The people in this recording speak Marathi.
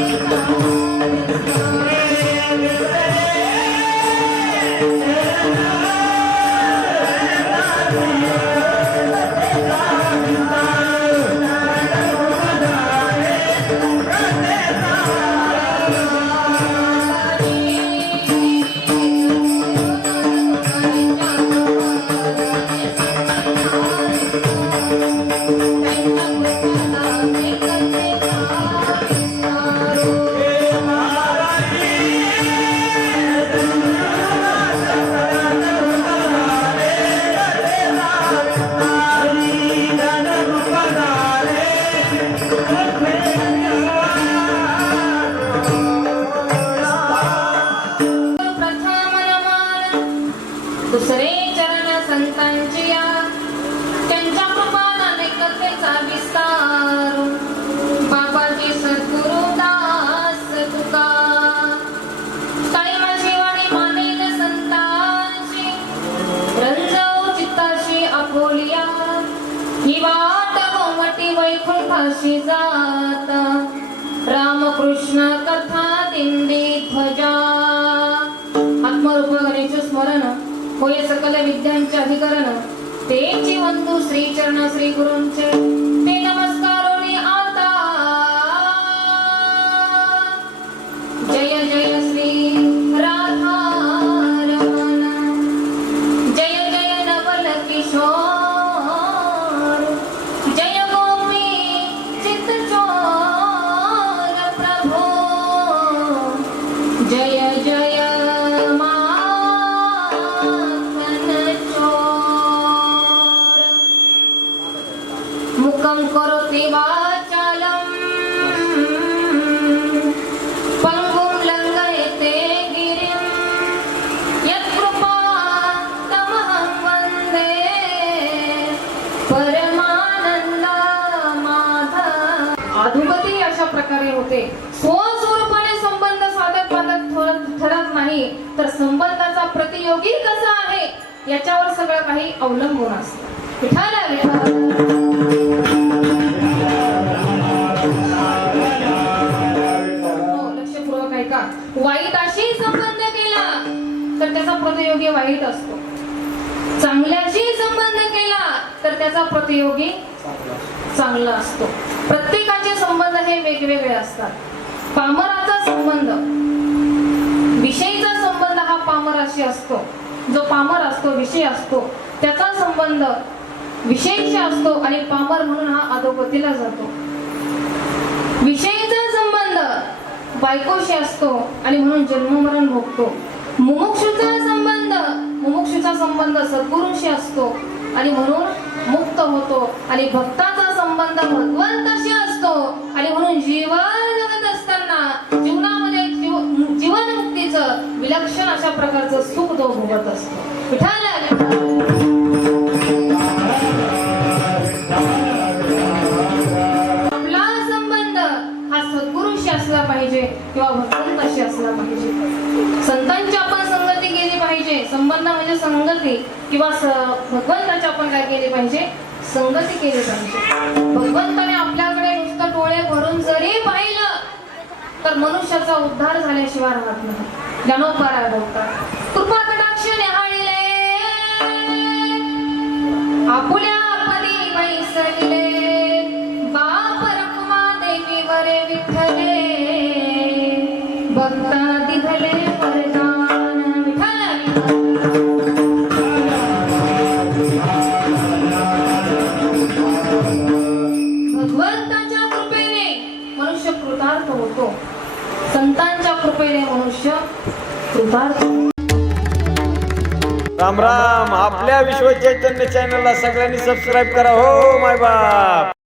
Música काशी जाता। रामकृष्ण कथा दिंडी ध्वजा। आत्मरूप गणेश स्मरण होय सकल विद्यांचे अधिकरण। ते जीवंतु श्रीचरण श्री गुरूंचे स्वस्वरूपाने संबंध साधत बाधत ठरत नाही तर संबंधाचा प्रतियोगी कसा आहे याच्यावर सगळं काही अवलंबून असतं. विठाला विठाला हो, वाईटाशी संबंध केला तर त्याचा प्रतियोगी वाईट असतो. चांगल्याशी संबंध केला तर त्याचा प्रतियोगी चांगला असतो. प्रत्येकाचे संबंध हे वेगवेगळे असतात. पामराचा संबंध. विषयीचा संबंध हा पामराशी असतो. जो पामर असतो विषय असतो त्याचा संबंध विषयीशी असतो आणि पामर म्हणून हा अधोगतीला जातो. विषयीचा संबंध बायकोशी असतो आणि म्हणून जन्ममरण भोगतो. मुमुक्षुचा संबंध मुमुक्षुचा संबंध सद्गुरूशी असतो आणि म्हणून होतो. आणि भक्ताचा संबंध भगवंताशी असतो. आणि म्हणून जीवन जगत असताना जीवनामध्ये जीवन जीवनमुक्तीचं विलक्षण अशा प्रकारचं सुख तो भोगत असतो. विठाला आपला संबंध हा सद्गुरूशी असला पाहिजे किंवा भगवंताशी असला पाहिजे. संतांची आपण संगती केली पाहिजे. संबंध म्हणजे संगती किंवा भगवंताची आपण काय केली पाहिजे? संगती केली पाहिजे भगवंताने आपल्याकडे नुसतं डोळे भरून जरी पाहिलं तर मनुष्याचा उद्धार झाल्याशिवाय राहत नाही. ज्ञानोबारा बोलतात कृपेने मनुष्य कृपार्थ राम राम. आपल्या विश्व चैतन्य चॅनलला सगळ्यांनी सबस्क्राईब करा. हो माय बाप.